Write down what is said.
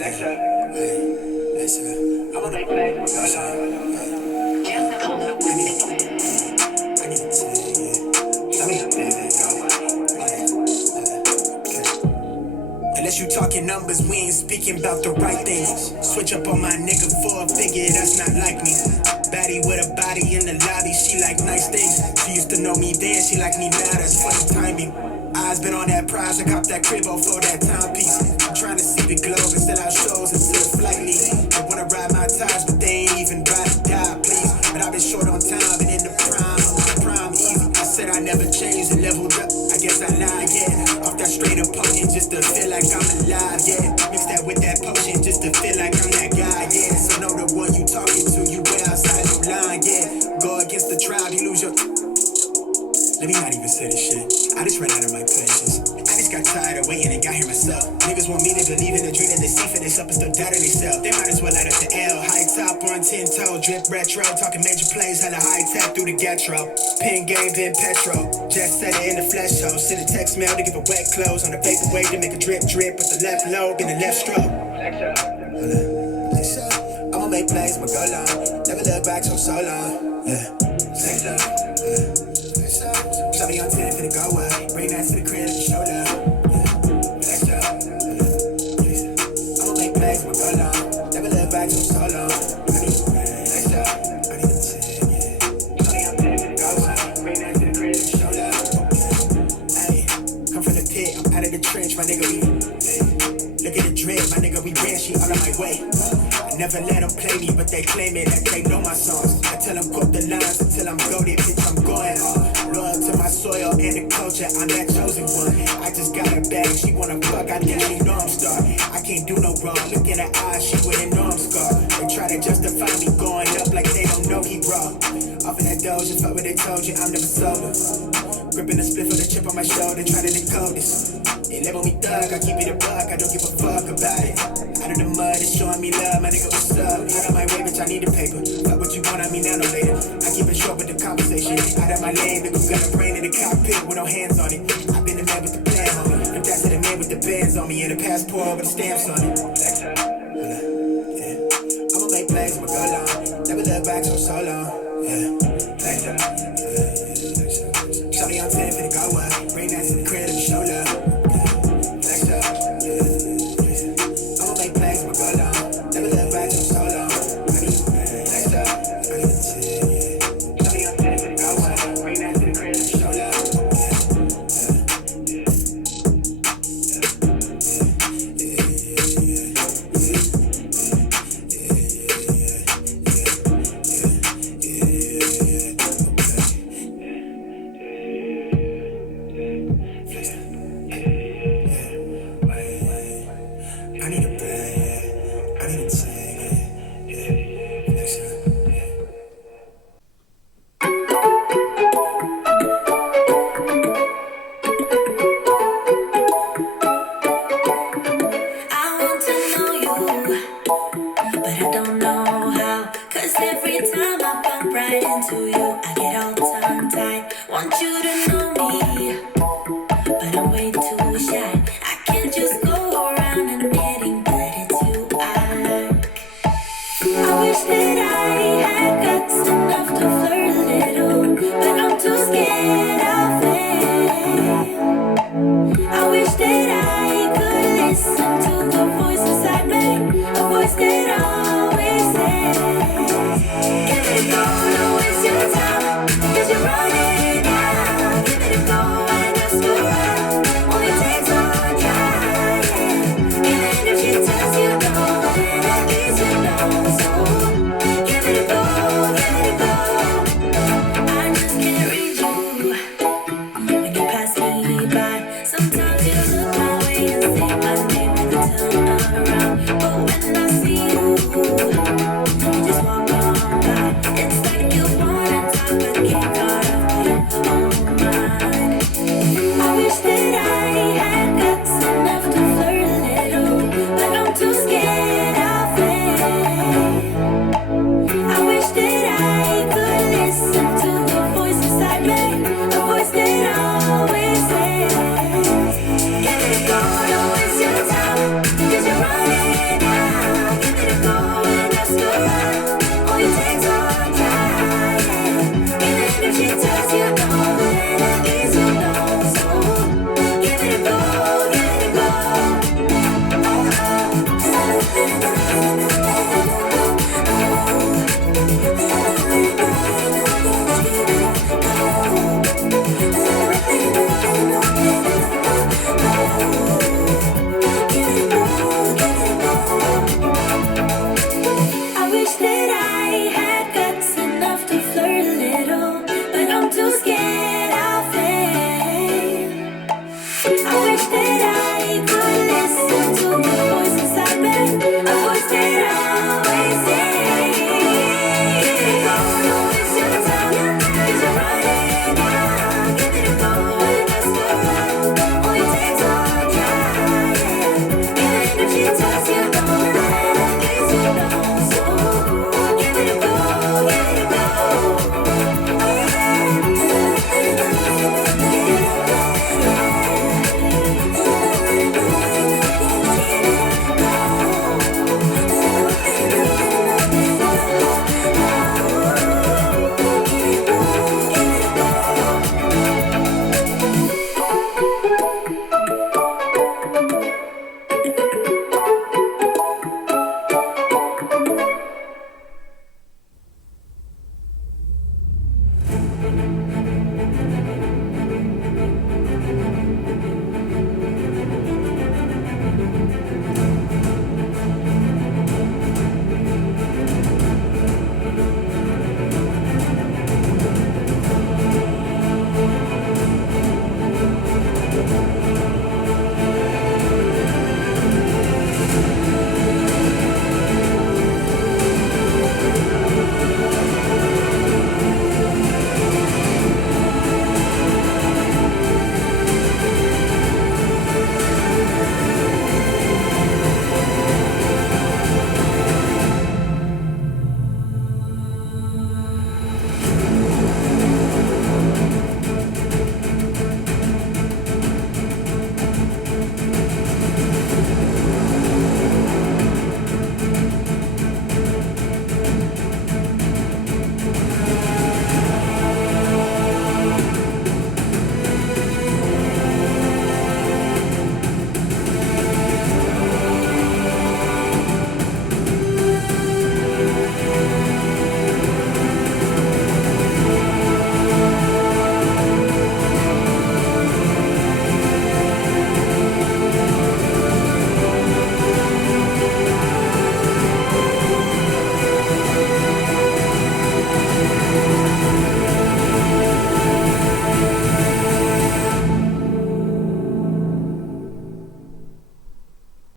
I'ma make plays, I need to tell unless you talking numbers, we ain't speaking about the right things. Switch up on my nigga for a figure, that's not like me. Baddie with a body in the lobby, she like nice things. She used to know me then, she like me now, that's funny timing. Eyes been on that prize, I cop that crib off for that timepiece. I'm trying to see the globe and sell out shows until it's flightly. They wanna ride my ties, but they ain't even ride or die, please. But I've been short on time and in the prime easy. I said I never changed and leveled up, I guess I lied, yeah. Off that straight up potent just to feel like I'm alive, yeah. Mix that with that potion just to feel like I'm that guy, yeah. So know the one you talking to, you way outside your line, yeah. Go against the tribe, you lose your... Let me not even say this shit. I just ran out of my patience. I just got tired of waiting and got here myself. Niggas want me to believe in the dream that they see for this up and still doubt in themselves. They might as well light up the L. High top on 10 toe, drip retro. Talking major plays, hella high tech through the getro. Pin game, then petro. Just set it in the flesh show. Send a text mail to give a wet clothes. On the paper way to make a drip drip with the left lobe and the left stroke. I'ma make plays, I'ma go long. Never look back so long. Yeah. Shawty on 10 finna go away. Bring that to the crib and show love. I'ma make plays, I'ma go long. Never look back so long. I need a 10, yeah. Shawty on 10 finna go away. Bring that to the crib and show love. Hey, come from the pit, I'm out of the trench, my nigga, we. Look at the drip, my nigga, we ran, she all on my way. I never let them play me, but they claim it like they know my songs. I tell them quote the lines until I'm goated, bitch, I'm going off. Loyal to my soil and the culture, I'm that chosen one. I just got her back, she wanna fuck, I think she know I'm star. I can't do no wrong, look in her eyes, she wouldn't know I'm scar. They try to justify me going up like they don't know he raw. Off of that doja, fuck what they told you, I'm never sober. Gripping the split for the chip on my shoulder, try to decode this. They label me thug, I keep it a buck, I don't give a fuck about it. Out of the mud, it's showing me love, my nigga, what's up? Out of my way, bitch, I need the paper. Fuck what you want, I mean, now no later. I keep it short with the conversation. Out of my lane, niggas got a brain in the cockpit with no hands on it. I've been the man with the plan on me. If that's the man with the bands on me and a passport with the stamps on it. Yeah. I'ma make plays, I'ma go long. Never look back so long. Yeah.